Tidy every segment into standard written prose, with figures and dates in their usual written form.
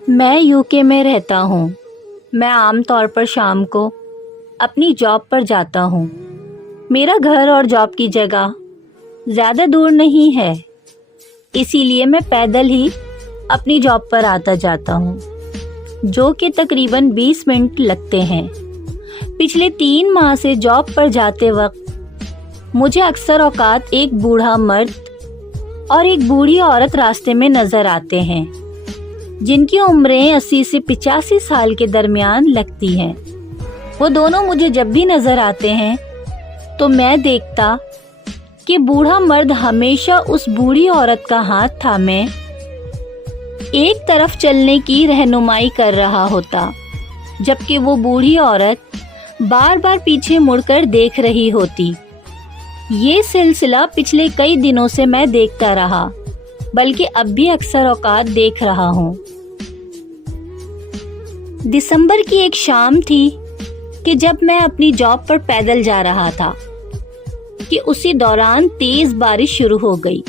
میں یوکے میں رہتا ہوں۔ میں عام طور پر شام کو اپنی جاب پر جاتا ہوں۔ میرا گھر اور جاب کی جگہ زیادہ دور نہیں ہے، اسی لیے میں پیدل ہی اپنی جاب پر آتا جاتا ہوں، جو کہ تقریباً 20 منٹ لگتے ہیں۔ پچھلے 3 ماہ سے جاب پر جاتے وقت مجھے اکثر اوقات ایک بوڑھا مرد اور ایک بوڑھی عورت راستے میں نظر آتے ہیں، جن کی عمریں 80 سے 85 سال کے درمیان لگتی ہیں۔ وہ دونوں مجھے جب بھی نظر آتے ہیں تو میں دیکھتا کہ بوڑھا مرد ہمیشہ اس بوڑھی عورت کا ہاتھ تھامے ایک طرف چلنے کی رہنمائی کر رہا ہوتا، جبکہ وہ بوڑھی عورت بار بار پیچھے مڑ کر دیکھ رہی ہوتی۔ یہ سلسلہ پچھلے کئی دنوں سے میں دیکھتا رہا، بلکہ اب بھی اکثر اوقات دیکھ رہا ہوں۔ دسمبر کی ایک شام تھی کہ جب میں اپنی جاب پر پیدل جا رہا تھا کہ اسی دوران تیز بارش شروع ہو گئی۔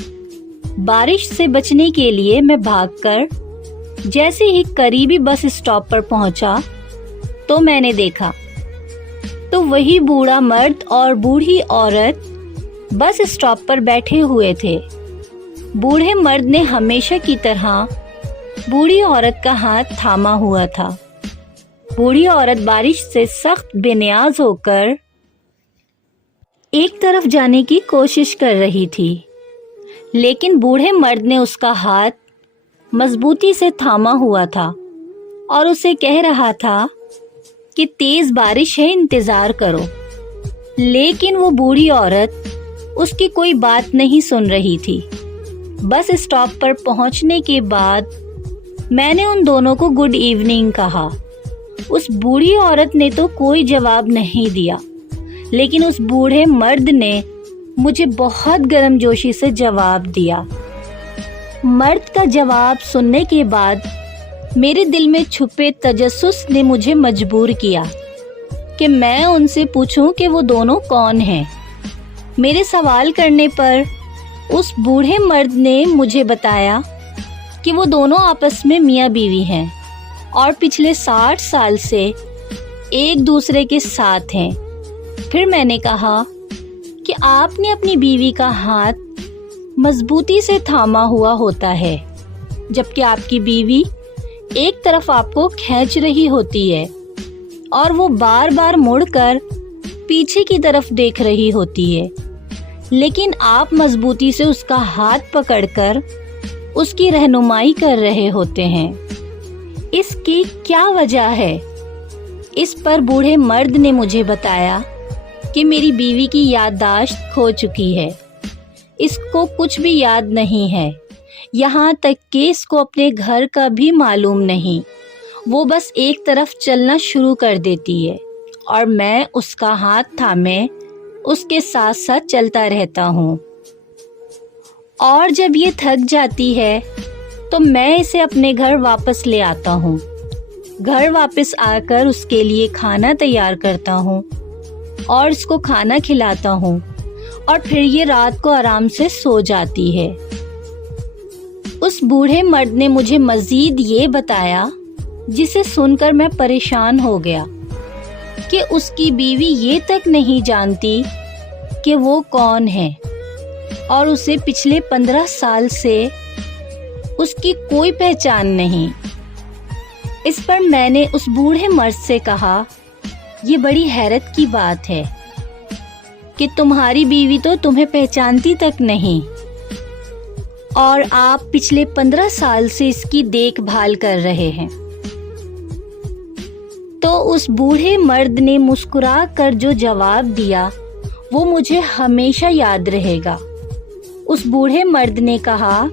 بارش سے بچنے کے لیے میں بھاگ کر جیسے ہی قریبی بس اسٹاپ پر پہنچا تو میں نے دیکھا تو وہی بوڑھا مرد اور بوڑھی عورت بس اسٹاپ پر بیٹھے ہوئے تھے۔ بوڑھے مرد نے ہمیشہ کی طرح بوڑھی عورت کا ہاتھ تھاما ہوا تھا۔ بوڑھی عورت بارش سے سخت بے نیاز ہو کر ایک طرف جانے کی کوشش کر رہی تھی، لیکن بوڑھے مرد نے اس کا ہاتھ مضبوطی سے تھاما ہوا تھا اور اسے کہہ رہا تھا کہ تیز بارش ہے، انتظار کرو۔ لیکن وہ بوڑھی عورت اس کی کوئی بات نہیں سن رہی تھی۔ بس اسٹاپ پر پہنچنے کے بعد میں نے ان دونوں کو گڈ ایوننگ کہا۔ اس بوڑھی عورت نے تو کوئی جواب نہیں دیا، لیکن اس بوڑھے مرد نے مجھے بہت گرم جوشی سے جواب دیا۔ مرد کا جواب سننے کے بعد میرے دل میں چھپے تجسس نے مجھے مجبور کیا کہ میں ان سے پوچھوں کہ وہ دونوں کون ہیں۔ میرے سوال کرنے پر اس بوڑھے مرد نے مجھے بتایا کہ وہ دونوں آپس میں میاں بیوی ہیں اور پچھلے 60 سال سے ایک دوسرے کے ساتھ ہیں۔ پھر میں نے کہا کہ آپ نے اپنی بیوی کا ہاتھ مضبوطی سے تھاما ہوا ہوتا ہے، جبکہ آپ کی بیوی ایک طرف آپ کو کھینچ رہی ہوتی ہے اور وہ بار بار مڑ کر پیچھے کی طرف دیکھ رہی ہوتی ہے، لیکن آپ مضبوطی سے اس کا ہاتھ پکڑ کر اس کی رہنمائی کر رہے ہوتے ہیں۔ اس کی کیا وجہ ہے؟ اس پر بوڑھے مرد نے مجھے بتایا کہ میری بیوی کی یادداشت کھو چکی ہے، اس کو کچھ بھی یاد نہیں ہے، یہاں تک کہ اس کو اپنے گھر کا بھی معلوم نہیں۔ وہ بس ایک طرف چلنا شروع کر دیتی ہے اور میں اس کا ہاتھ تھامے اس کے ساتھ ساتھ چلتا رہتا ہوں، اور جب یہ تھک جاتی ہے تو میں اسے اپنے گھر واپس لے آتا ہوں۔ گھر واپس آ کر اس کے لیے کھانا تیار کرتا ہوں اور اس کو کھانا کھلاتا ہوں، اور پھر یہ رات کو آرام سے سو جاتی ہے۔ اس بوڑھے مرد نے مجھے مزید یہ بتایا، جسے سن کر میں پریشان ہو گیا، کہ اس کی بیوی یہ تک نہیں جانتی کہ وہ کون ہے، اور اسے پچھلے 15 سال سے اس کی کوئی پہچان نہیں۔ اس پر میں نے اس بوڑھے مرد سے کہا، یہ بڑی حیرت کی بات ہے کہ تمہاری بیوی تو تمہیں پہچانتی تک نہیں، اور آپ پچھلے 15 سال سے اس کی دیکھ بھال کر رہے ہیں۔ تو اس بوڑھے مرد نے مسکرا کر جو جواب دیا وہ مجھے ہمیشہ یاد رہے گا۔ اس بوڑھے مرد نے کہا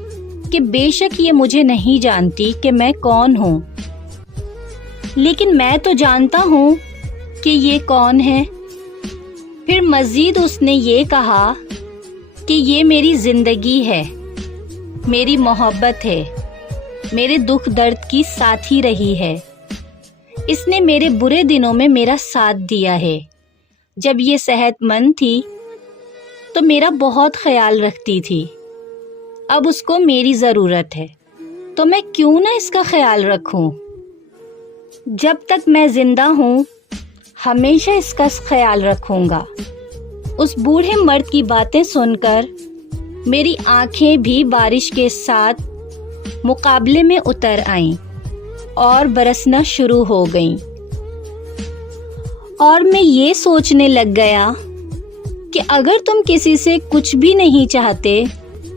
کہ بے شک یہ مجھے نہیں جانتی کہ میں کون ہوں، لیکن میں تو جانتا ہوں کہ یہ کون ہے۔ پھر مزید اس نے یہ کہا کہ یہ میری زندگی ہے، میری محبت ہے، میرے دکھ درد کی ساتھی رہی ہے۔ اس نے میرے برے دنوں میں میرا ساتھ دیا ہے۔ جب یہ صحت مند تھی تو میرا بہت خیال رکھتی تھی، اب اس کو میری ضرورت ہے۔ تو میں کیوں نہ اس کا خیال رکھوں؟ جب تک میں زندہ ہوں ہمیشہ اس کا خیال رکھوں گا۔ اس بوڑھے مرد کی باتیں سن کر میری آنکھیں بھی بارش کے ساتھ مقابلے میں اتر آئیں اور برسنا شروع ہو گئیں، اور میں یہ سوچنے لگ گیا کہ اگر تم کسی سے کچھ بھی نہیں چاہتے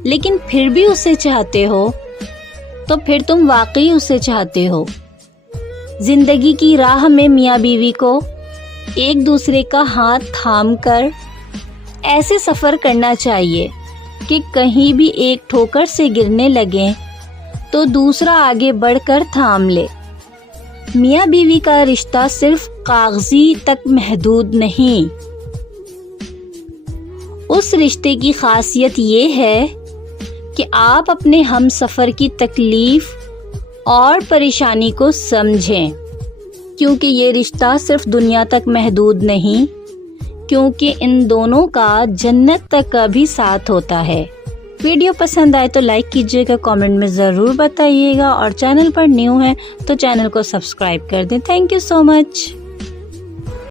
لیکن پھر بھی اسے چاہتے ہو تو پھر تم واقعی اسے چاہتے ہو۔ زندگی کی راہ میں میاں بیوی کو ایک دوسرے کا ہاتھ تھام کر ایسے سفر کرنا چاہیے کہ کہیں بھی ایک ٹھوکر سے گرنے لگیں تو دوسرا آگے بڑھ کر تھام لے۔ میاں بیوی کا رشتہ صرف کاغذی تک محدود نہیں، اس رشتے کی خاصیت یہ ہے کہ آپ اپنے ہم سفر کی تکلیف اور پریشانی کو سمجھیں، کیونکہ یہ رشتہ صرف دنیا تک محدود نہیں، کیونکہ ان دونوں کا جنت تک کا بھی ساتھ ہوتا ہے۔ ویڈیو پسند آئے تو لائک کیجیے گا، کامنٹ میں ضرور بتائیے گا، اور چینل پر نیو ہیں تو چینل کو سبسکرائب کر دیں۔ Thank you so much.